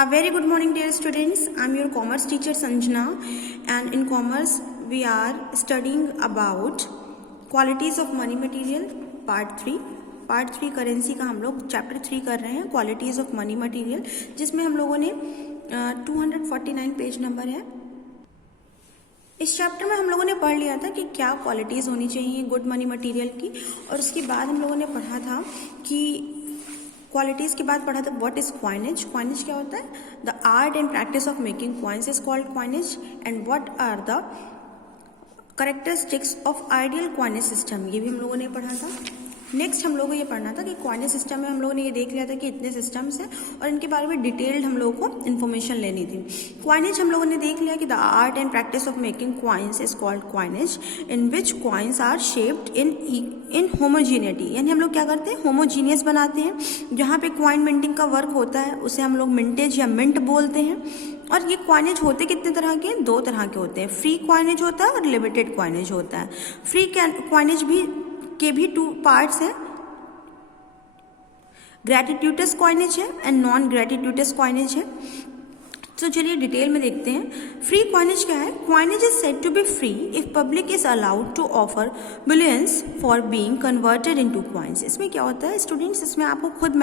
A very good morning, dear students. I am your commerce teacher Sanjana, and in commerce we are studying about qualities of money material part 3. Part 3 currency का हम लोग chapter 3 कर रहे हैं, qualities of money material, जिसमें हम लोगों ने 249 पेज नंबर है। इस चैप्टर में हम लोगों ने पढ़ लिया था कि क्या क्वालिटीज होनी चाहिए गुड मनी मटेरियल की, और उसके बाद हम लोगों ने पढ़ा था कि क्वालिटीज के बाद पढ़ा था व्हाट इज क्वाइनेज। क्वाइनेज क्या होता है? The art and practice of making coins is called coinage, and what are the characteristics of ideal coinage system, ये भी हम लोगों ने पढ़ा था। नेक्स्ट हम लोगों को ये पढ़ना था कि क्वाइनेज सिस्टम में हम लोगों ने ये देख लिया था कि इतने सिस्टम्स हैं और इनके बारे में डिटेल्ड हम लोगों को इन्फॉर्मेशन लेनी थी। क्वाइनेज हम लोगों ने देख लिया कि the art and practice of making coins is called coinage, in which coins are shaped in homogeneity, यानी हम लोग क्या करते हैं, होमोजीनियस बनाते हैं। जहाँ पे क्वाइन मिंटिंग का वर्क होता है उसे हम लोग मिंटेज या मिंट बोलते हैं। और ये क्वाइनेज होते कितने तरह के हैं? 2 तरह के होते हैं, फ्री क्वाइनेज होता है और लिमिटेड क्वाइनेज होता है। फ्री क्वाइनेज के भी 2 पार्ट्स हैं, ग्रेटिट्यूटस क्वाइनेज है एंड नॉन ग्रेटिट्यूटस क्वाइनेज है। तो चलिए डिटेल में देखते हैं। फ्री क्वाइनेज क्या है? Coinage is said to be free if public is allowed to offer bullions for being converted into coins. इसमें क्या होता है स्टूडेंट्स, इसमें आपको खुद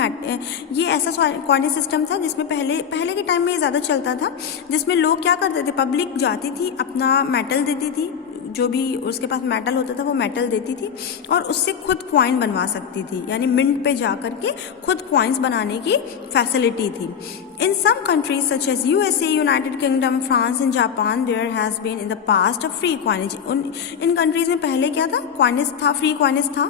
ये ऐसा क्वाइनेज सिस्टम था जिसमें पहले के टाइम में ये ज़्यादा चलता था, जिसमें लोग क्या करते थे, पब्लिक जाती थी, अपना मेटल देती थी, जो भी उसके पास मेटल होता था वो मेटल देती थी और उससे खुद क्वाइन बनवा सकती थी, यानी मिंट पे जा करके खुद क्वाइंस बनाने की फैसिलिटी थी। In some countries such as USA, United Kingdom, France and Japan, there has been in the past a free coinage. In countries में पहले क्या था? Coinage था, free coinage था।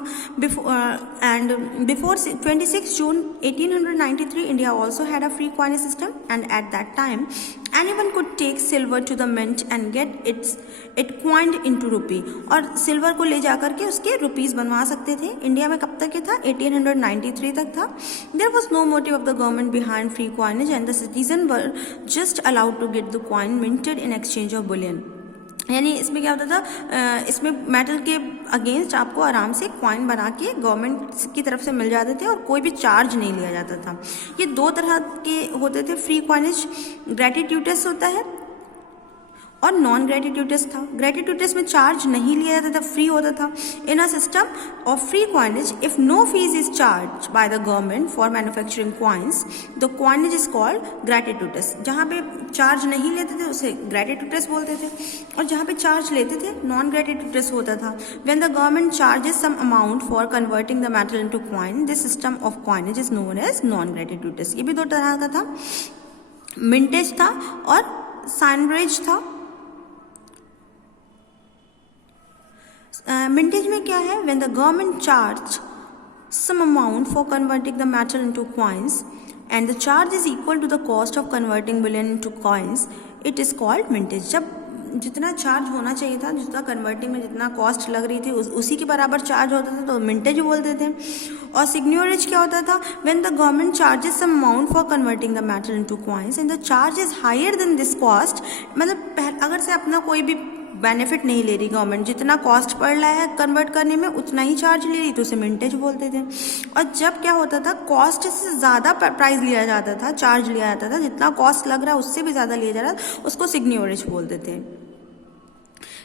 Before 26 June 1893, India also had a free coinage system, and at that time, anyone could take silver to the mint and get it coined into rupee. और silver को ले जा करके उसके रुपीज बनवा सकते थे। इंडिया में कब तक ये था? 1893 तक था। There was no motive of the government behind free coinage, and the citizen were just allowed to get the coin minted in exchange of bullion. यानी इसमें क्या होता था, इसमें मेटल के अगेंस्ट आपको आराम से क्वाइन बना के गवर्नमेंट की तरफ से मिल जाते थे और कोई भी चार्ज नहीं लिया जाता था। ये 2 तरह के होते थे फ्री क्वाइनेज, ग्रेटिट्यूटस होता है और नॉन ग्रेटिट्यूटस था। ग्रेटिट्यूटस में चार्ज नहीं लिया जाता था, फ्री होता था। In a system of free coinage if no fee is charge by the government for manufacturing coins, the coinage is called gratuitous. जहाँ पे चार्ज नहीं लेते थे उसे ग्रेटिट्यूटस बोलते थे, और जहाँ पे चार्ज लेते थे नॉन ग्रेटिट्यूटस होता था। When the government charges some amount for converting the metal into coin, this system of coinage is known as non gratuitous. ये भी 2 तरह का था, मिंटेज था और साइनरेज था। मिंटेज में क्या है? when the government charge some amount for converting the metal into coins and the charge is equal to the cost of converting bullion into coins, it is called mintage. जब जितना charge होना चाहिए था, जितना converting में जितना cost लग रही थी उसी के बराबर चार्ज होता था तो मिंटेज बोलते थे। और सिग्न्योरेज क्या होता था? when the government charges some amount for converting the metal into coins and the charge is higher than this cost, मतलब अगर से अपना कोई भी बेनिफिट नहीं ले रही गवर्नमेंट, जितना कॉस्ट पड़ रहा है कन्वर्ट करने में उतना ही चार्ज ले रही, तो उसे मिंटेज बोलते थे। और जब क्या होता था, कॉस्ट से ज़्यादा प्राइस लिया जाता था, चार्ज लिया जाता था, जितना कॉस्ट लग रहा है उससे भी ज़्यादा लिया जा रहा था, उसको सिग्न्योरेज बोलते थे।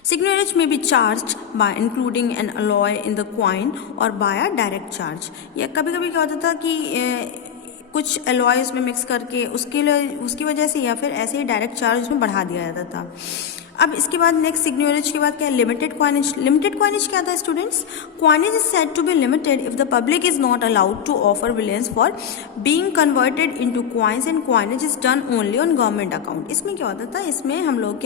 Signorage may be charged by including an alloy in the coin or by a direct charge. या कभी कभी क्या होता था कि कुछ एलॉय में मिक्स करके उसकी वजह से या फिर ऐसे ही डायरेक्ट चार्ज में बढ़ा दिया जाता था। अब इसके बाद नेक्स्ट सिग्न्योरेज के बाद क्या है? Limited coinage. लिमिटेड क्वाइनेज क्या था students? Coinage is said to be limited if the public is not allowed to offer bullions for being converted into coins and coinage is done only on government account. इसमें क्या होता था, इसमें हम लोग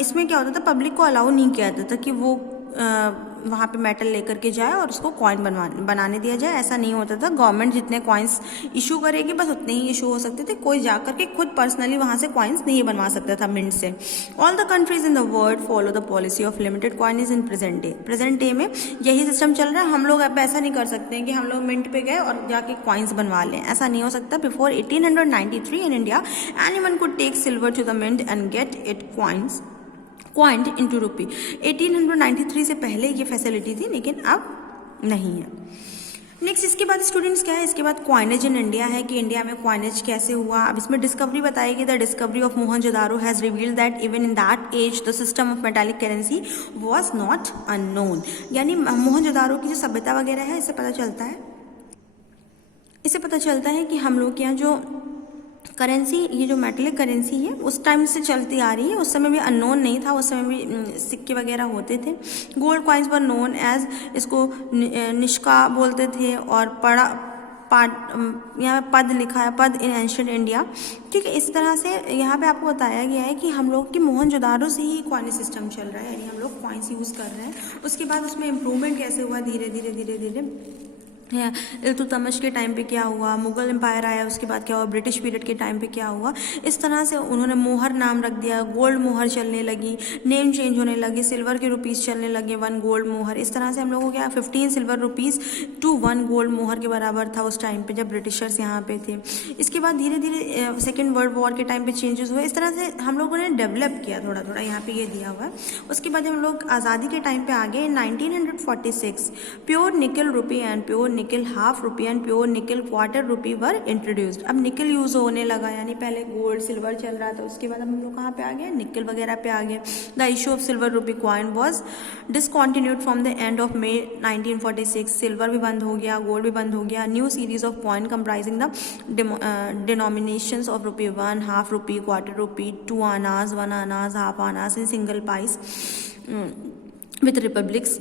इसमें क्या होता था, पब्लिक को अलाउ नहीं किया जाता था कि वो वहाँ पे मेटल लेकर के जाए और उसको कॉइन बनाने दिया जाए, ऐसा नहीं होता था। गवर्नमेंट जितने कॉइन्स इशू करेगी बस उतने ही इशू हो सकते थे, कोई जाकर के खुद पर्सनली वहाँ से कॉइन्स नहीं बनवा सकता था मिंट से। All the countries in the world follow the policy of limited coinage in present day. Present day में यही सिस्टम चल रहा है। हम लोग अब ऐसा नहीं कर सकते हैं कि हम लोग मिंट पे गए और जाके कॉइन्स बनवा लें, ऐसा नहीं हो सकता। Before 1893 in India anyone could take silver to the mint and get it coined into rupee। 1893 से पहले ये फैसिलिटी थी, लेकिन अब नहीं है। नेक्स्ट इसके बाद स्टूडेंट्स क्या है, इसके बाद क्वाइनेज इन इंडिया है कि इंडिया में क्वाइनेज कैसे हुआ। अब इसमें डिस्कवरी बताएगी, the discovery of Mohenjodaro has revealed that even in that age the system of metallic currency was not unknown. यानी मोहनजोदारो की जो सभ्यता वगैरह है, इससे पता चलता है कि हम लोग के यहाँ जो करेंसी, ये जो मेटलिक करेंसी है उस टाइम से चलती आ रही है, उस समय भी अननोन नहीं था, उस समय भी सिक्के वगैरह होते थे। Gold coins were known as, इसको निष्का बोलते थे, और यहाँ पद लिखा है, पद इन एंशिएंट इंडिया। ठीक है, इस तरह से यहाँ पे आपको बताया गया है कि हम लोग की मोहनजोदारो से ही कॉइनेज सिस्टम चल रहा है, यानी हम लोग कॉइन्स यूज़ कर रहे हैं। उसके बाद उसमें इम्प्रूवमेंट कैसे हुआ, धीरे धीरे इल्तुतमिश के टाइम पे क्या हुआ, मुगल एम्पायर आया, उसके बाद क्या हुआ, ब्रिटिश पीरियड के टाइम पे क्या हुआ, इस तरह से उन्होंने मोहर नाम रख दिया, गोल्ड मोहर चलने लगी, नेम चेंज होने लगे, सिल्वर के रुपीज़ चलने लगे, 1 गोल्ड मोहर। इस तरह से हम लोगों को क्या 15 सिल्वर रुपीज़ टू 1 गोल्ड मोहर के बराबर था उस टाइम पे जब ब्रिटिशर्स यहाँ पे थे। इसके बाद धीरे धीरे सेकेंड वर्ल्ड वॉर के टाइम पे चेंजेस हुए। इस तरह से हम लोगों ने डेवलप किया थोड़ा थोड़ा, यहाँ पे ये दिया हुआ है। उसके बाद जब हम लोग आज़ादी के टाइम पे आ गए, 1946 प्योर निकल रुपी एंड प्योर निकल हाफ रुपी एंड प्योर निकल क्वार्टर रुपी वर इंट्रोड्यूस्ड। अब निकल यूज होने लगा, यानी पहले गोल्ड सिल्वर चल रहा था, उसके बाद हम लोग कहाँ पे आ गए, निकल वगैरह पे आ गए। The issue of silver rupee coin was discontinued from the end of May 1946। Silver भी बंद हो गया, गोल्ड भी बंद हो गया। New series of coin comprising the denominations of rupee 1, half rupee, quarter rupee, 2 annas, 1 annas, half annas in single pice with republic's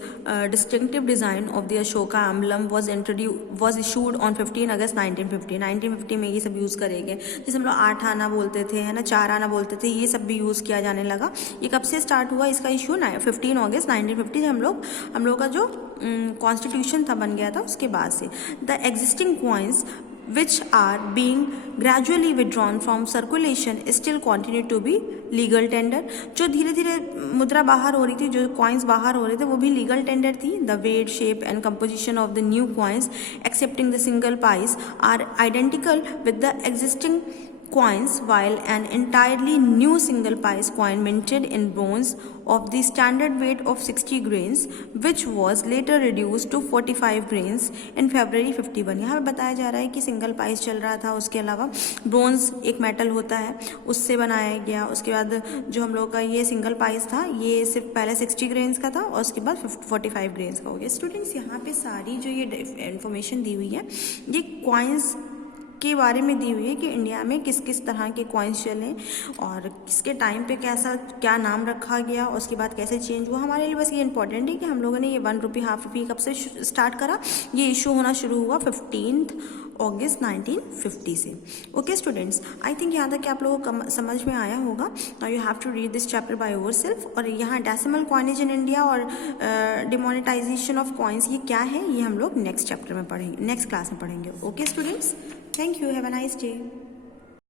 distinctive design of the Ashoka emblem was issued on 15 August 1950। 1950 में ये सब यूज़ करेंगे, जैसे हम लोग 8 आना बोलते थे, है ना, 4 आना बोलते थे, ये सब भी यूज़ किया जाने लगा। ये कब से स्टार्ट हुआ इसका इशू, 15 अगस्त 1950 हम लोग का जो कॉन्स्टिट्यूशन था बन गया था, उसके बाद से। The existing coins which are being gradually withdrawn from circulation still continue to be legal tender। जो धीरे धीरे मुद्रा बाहर हो रही थी, जो कॉइन्स बाहर हो रहे थे, वो भी लीगल टेंडर थी। The weight, shape and composition of the new coins excepting the single pice are identical with the existing coins, while an entirely new single pice coin minted in bronze of the standard weight of 60 grains which was later reduced to 45 grains in February 51। यहाँ पे बताया जा रहा है कि single price चल रहा था, उसके अलावा ब्रोंज एक मेटल होता है, उससे बनाया गया। उसके बाद जो हम लोग का ये सिंगल पाइस था, ये सिर्फ पहले 60 ग्रेन्स का था और उसके बाद 45 ग्रेन्स का हो गया। स्टूडेंट्स, यहाँ पे सारी जो ये इन्फॉर्मेशन दी हुई है, ये कॉइन्स के बारे में दी हुई है कि इंडिया में किस किस तरह के कॉइन्स चले और किसके टाइम पे कैसा क्या नाम रखा गया और उसके बाद कैसे चेंज हुआ। हमारे लिए बस ये इंपॉर्टेंट है कि हम लोगों ने ये 1 रुपी, हाफ रुपी कब से स्टार्ट करा, ये इशू होना शुरू हुआ 15 अगस्त 1950 से। ओके स्टूडेंट्स, आई थिंक यहाँ तक कि आप लोगों को समझ में आया होगा। Now you have to read this chapter by yourself. और यहाँ डेसिमल कॉइनेज इन इंडिया और डिमोनेटाइजेशन ऑफ कॉइन्स, ये क्या है, ये हम लोग नेक्स्ट चैप्टर में पढ़ेंगे, नेक्स्ट क्लास में पढ़ेंगे। Okay students, thank you, have a nice day.